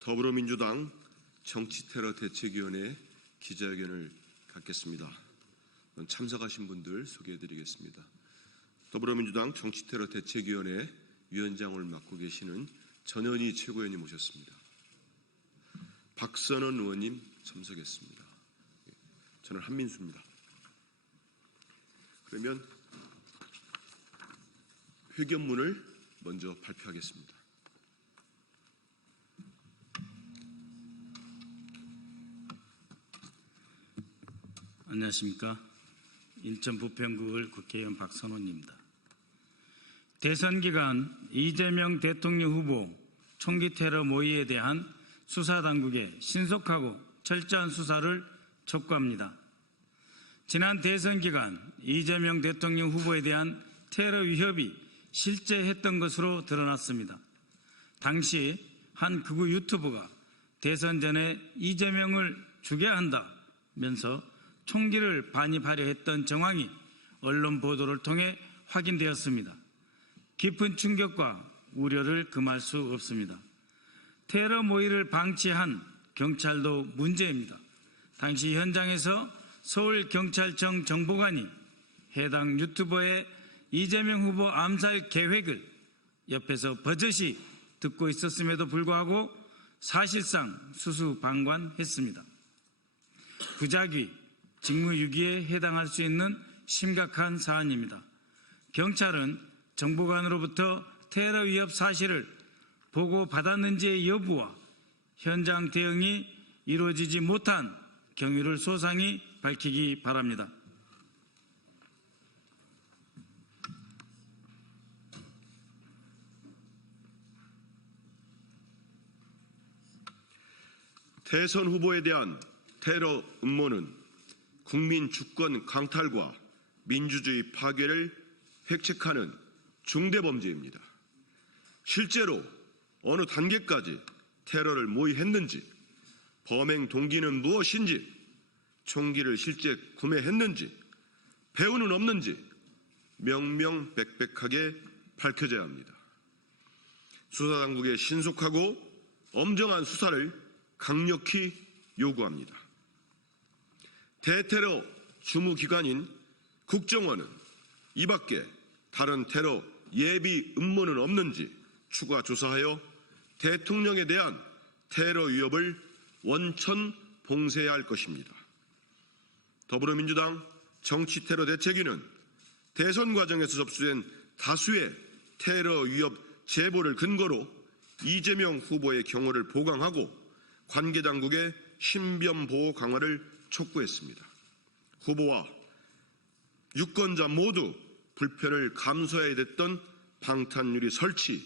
더불어민주당 정치테러 대책위원회 기자회견을 갖겠습니다. 참석하신 분들 소개해드리겠습니다. 더불어민주당 정치테러 대책위원회 위원장을 맡고 계시는 전현희 최고위원님 모셨습니다. 박선원 의원님 참석했습니다. 저는 한민수입니다. 그러면 회견문을 먼저 발표하겠습니다. 안녕하십니까. 인천 부평구을 국회의원 박선원입니다. 대선 기간 이재명 대통령 후보 총기 테러 모의에 대한 수사당국의 신속하고 철저한 수사를 촉구합니다. 지난 대선 기간 이재명 대통령 후보에 대한 테러 위협이 실제했던 것으로 드러났습니다. 당시 한 극우 유튜버가 대선 전에 이재명을 죽여야 한다면서 총기를 반입하려 했던 정황이 언론 보도를 통해 확인되었습니다. 깊은 충격과 우려를 금할 수 없습니다. 테러 모의를 방치한 경찰도 문제입니다. 당시 현장에서 서울경찰청 정보관이 해당 유튜버의 이재명 후보 암살 계획을 옆에서 버젓이 듣고 있었음에도 불구하고 사실상 수수방관했습니다. 부작위, 직무유기에 해당할 수 있는 심각한 사안입니다. 경찰은 정보관으로부터 테러 위협 사실을 보고받았는지의 여부와 현장 대응이 이루어지지 못한 경위를 소상히 밝히기 바랍니다. 대선 후보에 대한 테러 음모는 국민 주권 강탈과 민주주의 파괴를 획책하는 중대범죄입니다. 실제로 어느 단계까지 테러를 모의했는지, 범행 동기는 무엇인지, 총기를 실제 구매했는지, 배후는 없는지 명명백백하게 밝혀져야 합니다. 수사당국의 신속하고 엄정한 수사를 강력히 요구합니다. 대테러 주무기관인 국정원은 이 밖에 다른 테러 예비 음모는 없는지 추가 조사하여 대통령에 대한 테러 위협을 원천 봉쇄해야 할 것입니다. 더불어민주당 정치테러 대책위는 대선 과정에서 접수된 다수의 테러 위협 제보를 근거로 이재명 후보의 경호를 보강하고 관계당국의 신변 보호 강화를 촉구했습니다. 후보와 유권자 모두 불편을 감수해야 됐던 방탄유리 설치,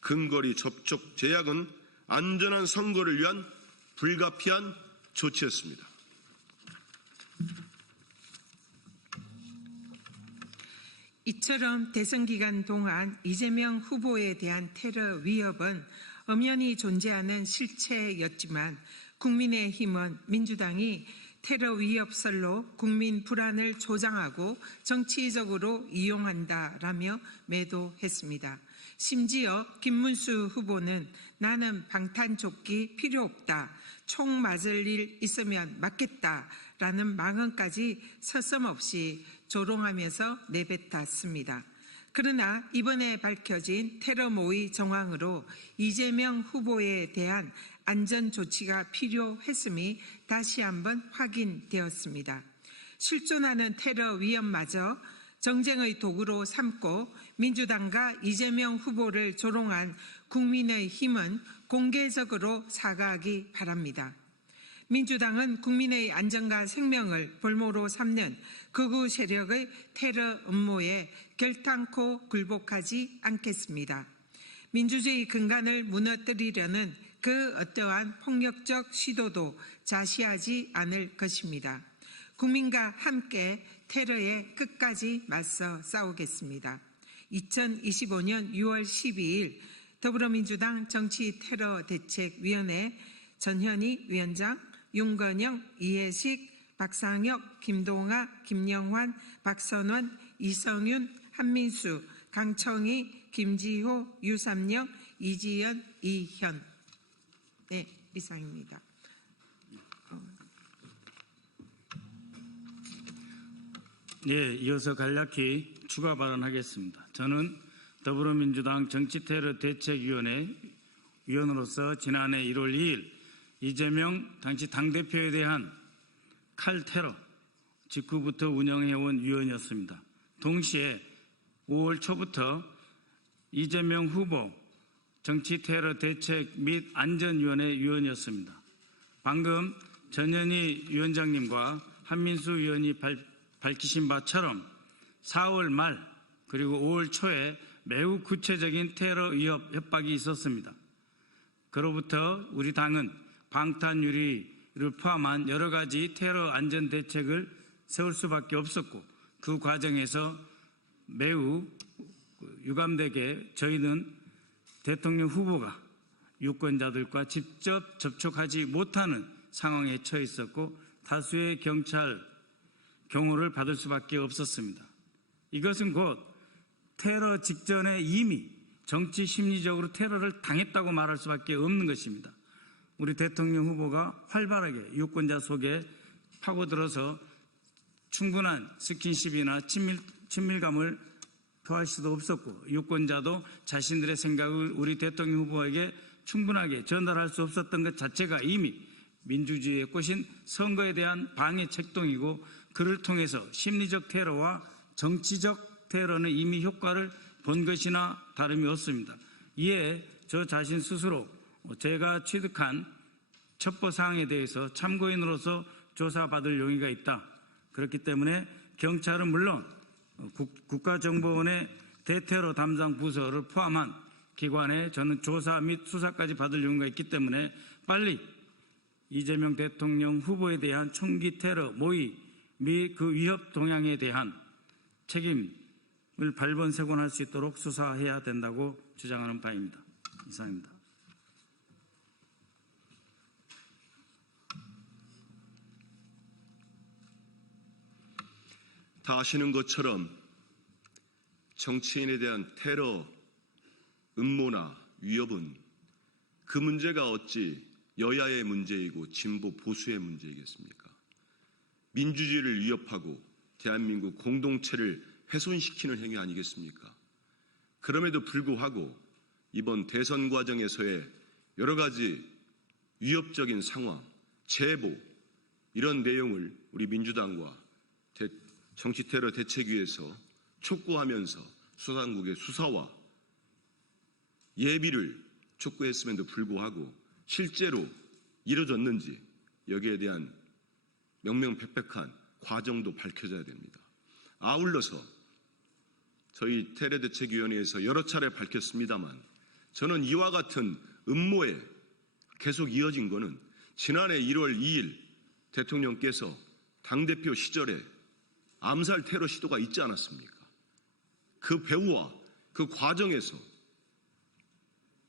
근거리 접촉 제약은 안전한 선거를 위한 불가피한 조치였습니다. 이처럼 대선 기간 동안 이재명 후보에 대한 테러 위협은 엄연히 존재하는 실체였지만 국민의힘은 민주당이 테러 위협설로 국민 불안을 조장하고 정치적으로 이용한다라며 매도했습니다. 심지어 김문수 후보는 나는 방탄조끼 필요 없다, 총 맞을 일 있으면 맞겠다라는 망언까지 서슴없이 조롱하면서 내뱉었습니다. 그러나 이번에 밝혀진 테러 모의 정황으로 이재명 후보에 대한 안전조치가 필요했음이 다시 한번 확인되었습니다. 실존하는 테러 위협마저 정쟁의 도구로 삼고 민주당과 이재명 후보를 조롱한 국민의힘은 공개적으로 사과하기 바랍니다. 민주당은 국민의 안전과 생명을 볼모로 삼는 극우 세력의 테러 음모에 결단코 굴복하지 않겠습니다. 민주주의 근간을 무너뜨리려는 그 어떠한 폭력적 시도도 자시하지 않을 것입니다. 국민과 함께 테러에 끝까지 맞서 싸우겠습니다. 2025년 6월 12일 더불어민주당 정치테러대책위원회 전현희 위원장, 윤건영, 이해식, 박상혁, 김동아, 김영환, 박선원, 이성윤, 한민수, 강청희, 김지호, 유삼영, 이지연, 이현. 네. 이상입니다. 네, 이어서 간략히 추가 발언하겠습니다. 저는 더불어민주당 정치테러 대책위원회 위원으로서 지난해 1월 2일 이재명 당시 당대표에 대한 칼테러 직후부터 운영해온 위원이었습니다. 동시에 5월 초부터 이재명 후보 정치테러 대책 및 안전위원회 위원이었습니다. 방금 전현희 위원장님과 한민수 위원이 밝히신 바처럼 4월 말 그리고 5월 초에 매우 구체적인 테러 위협 협박이 있었습니다. 그로부터 우리 당은 방탄유리를 포함한 여러 가지 테러 안전 대책을 세울 수밖에 없었고 그 과정에서 매우 유감되게 저희는 대통령 후보가 유권자들과 직접 접촉하지 못하는 상황에 처해 있었고 다수의 경찰 경호를 받을 수밖에 없었습니다. 이것은 곧 테러 직전에 이미 정치 심리적으로 테러를 당했다고 말할 수밖에 없는 것입니다. 우리 대통령 후보가 활발하게 유권자 속에 파고들어서 충분한 스킨십이나 친밀감을 표할 수도 없었고 유권자도 자신들의 생각을 우리 대통령 후보에게 충분하게 전달할 수 없었던 것 자체가 이미 민주주의의 꽃인 선거에 대한 방해 책동이고 그를 통해서 심리적 테러와 정치적 테러는 이미 효과를 본 것이나 다름이 없습니다. 이에 저 자신 스스로 제가 취득한 첩보사항에 대해서 참고인으로서 조사받을 용의가 있다. 그렇기 때문에 경찰은 물론 국가정보원의 대테러 담당 부서를 포함한 기관에 저는 조사 및 수사까지 받을 용의가 있기 때문에 빨리 이재명 대통령 후보에 대한 총기 테러 모의 및 그 위협 동향에 대한 책임을 발본색원할 수 있도록 수사해야 된다고 주장하는 바입니다. 이상입니다. 다 아시는 것처럼 정치인에 대한 테러, 음모나 위협은 그 문제가 어찌 여야의 문제이고 진보 보수의 문제이겠습니까? 민주주의를 위협하고 대한민국 공동체를 훼손시키는 행위 아니겠습니까? 그럼에도 불구하고 이번 대선 과정에서의 여러 가지 위협적인 상황, 제보 이런 내용을 우리 민주당과 정치테러 대책위에서 촉구하면서 수사당국의 수사와 예비를 촉구했음에도 불구하고 실제로 이뤄졌는지 여기에 대한 명명백백한 과정도 밝혀져야 됩니다. 아울러서 저희 테러대책위원회에서 여러 차례 밝혔습니다만 저는 이와 같은 음모에 계속 이어진 것은 지난해 1월 2일 대통령께서 당대표 시절에 암살 테러 시도가 있지 않았습니까? 그 배후와 그 과정에서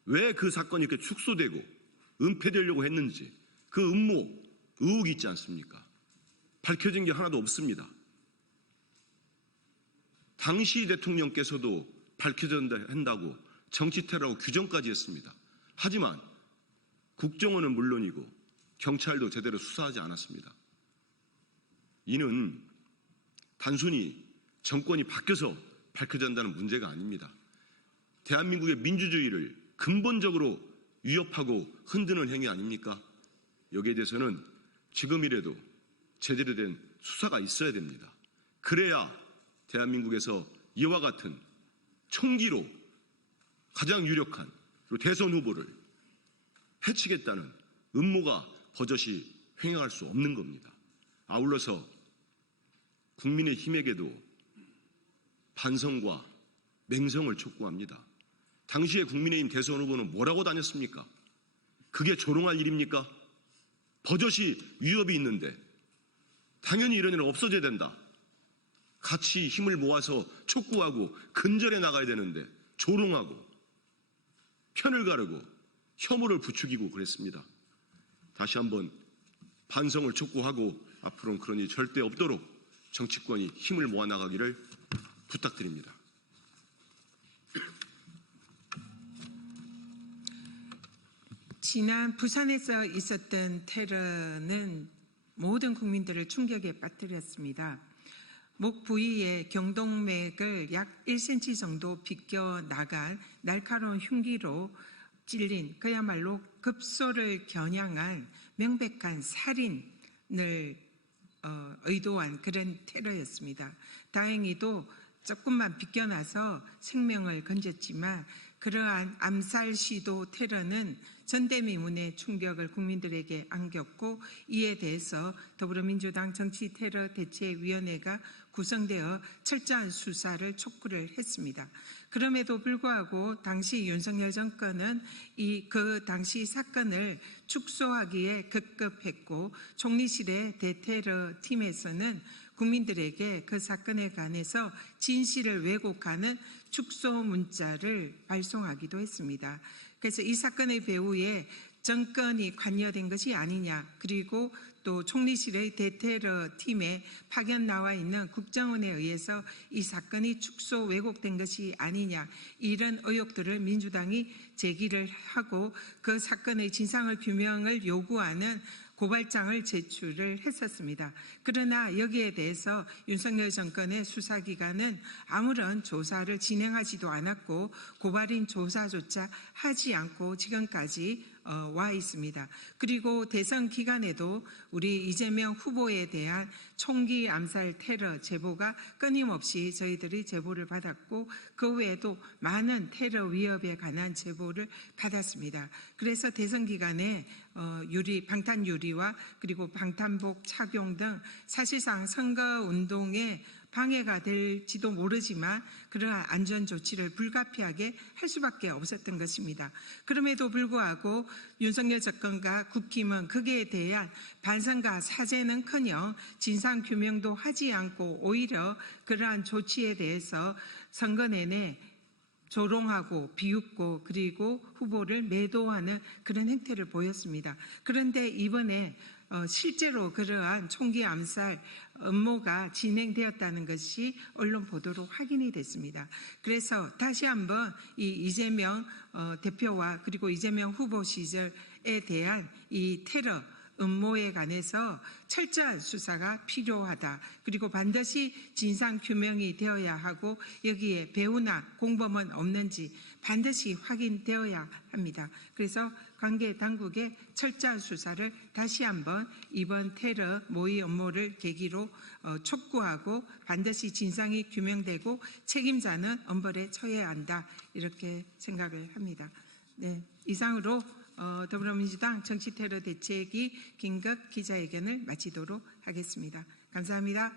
왜 그 사건이 이렇게 축소되고 은폐되려고 했는지 그 음모, 의혹이 있지 않습니까? 밝혀진 게 하나도 없습니다. 당시 대통령께서도 밝혀져야 한다고 정치테러라고 규정까지 했습니다. 하지만 국정원은 물론이고 경찰도 제대로 수사하지 않았습니다. 이는 단순히 정권이 바뀌어서 밝혀진다는 문제가 아닙니다. 대한민국의 민주주의를 근본적으로 위협하고 흔드는 행위 아닙니까? 여기에 대해서는 지금이라도 제대로 된 수사가 있어야 됩니다. 그래야 대한민국에서 이와 같은 총기로 가장 유력한 그리고 대선 후보를 해치겠다는 음모가 버젓이 횡행할 수 없는 겁니다. 아울러서 국민의힘에게도 반성과 맹성을 촉구합니다. 당시에 국민의힘 대선 후보는 뭐라고 다녔습니까? 그게 조롱할 일입니까? 버젓이 위협이 있는데 당연히 이런 일은 없어져야 된다. 같이 힘을 모아서 촉구하고 근절해 나가야 되는데 조롱하고 편을 가르고 혐오를 부추기고 그랬습니다. 다시 한번 반성을 촉구하고 앞으로는 그런 일이 절대 없도록 정치권이 힘을 모아 나가기를 부탁드립니다. 지난 부산에서 있었던 테러는 모든 국민들을 충격에 빠뜨렸습니다. 목 부위에 경동맥을 약 1cm 정도 비껴나간 날카로운 흉기로 찔린 그야말로 급소를 겨냥한 명백한 살인을 의도한 그런 테러였습니다. 다행히도 조금만 비껴나서 생명을 건졌지만 그러한 암살 시도 테러는 전대미문의 충격을 국민들에게 안겼고, 이에 대해서 더불어민주당 정치테러대책위원회가 구성되어 철저한 수사를 촉구를 했습니다. 그럼에도 불구하고 당시 윤석열 정권은 그 당시 사건을 축소하기에 급급했고, 총리실의 대테러 팀에서는 국민들에게 그 사건에 관해서 진실을 왜곡하는 축소 문자를 발송하기도 했습니다. 그래서 이 사건의 배후에 정권이 관여된 것이 아니냐, 그리고 또 총리실의 대테러 팀에 파견 나와 있는 국정원에 의해서 이 사건이 축소 왜곡된 것이 아니냐, 이런 의혹들을 민주당이 제기를 하고 그 사건의 진상을 규명을 요구하는 고발장을 제출을 했었습니다. 그러나 여기에 대해서 윤석열 정권의 수사기관은 아무런 조사를 진행하지도 않았고 고발인 조사조차 하지 않고 지금까지 와 있습니다. 그리고 대선 기간에도 우리 이재명 후보에 대한 총기 암살 테러 제보가 끊임없이 저희들이 제보를 받았고, 그 외에도 많은 테러 위협에 관한 제보를 받았습니다. 그래서 대선 기간에 방탄 유리와 그리고 방탄복 착용 등 사실상 선거 운동에 방해가 될지도 모르지만 그러한 안전 조치를 불가피하게 할 수밖에 없었던 것입니다. 그럼에도 불구하고 윤석열 정권과 국힘은 거기에 대한 반성과 사죄는커녕 진상 규명도 하지 않고 오히려 그러한 조치에 대해서 선거 내내 조롱하고 비웃고 그리고 후보를 매도하는 그런 행태를 보였습니다. 그런데 이번에 실제로 그러한 총기 암살 음모가 진행되었다는 것이 언론 보도로 확인이 됐습니다. 그래서 다시 한번 이 이재명 대표와 그리고 이재명 후보 시절에 대한 이 테러 음모에 관해서 철저한 수사가 필요하다. 그리고 반드시 진상 규명이 되어야 하고 여기에 배후나 공범은 없는지 반드시 확인되어야 합니다. 그래서 관계 당국의 철저한 수사를 다시 한번 이번 테러 모의 음모를 계기로 촉구하고 반드시 진상이 규명되고 책임자는 엄벌에 처해야 한다. 이렇게 생각을 합니다. 네, 이상으로 더불어민주당 정치테러 대책위 긴급 기자회견을 마치도록 하겠습니다. 감사합니다.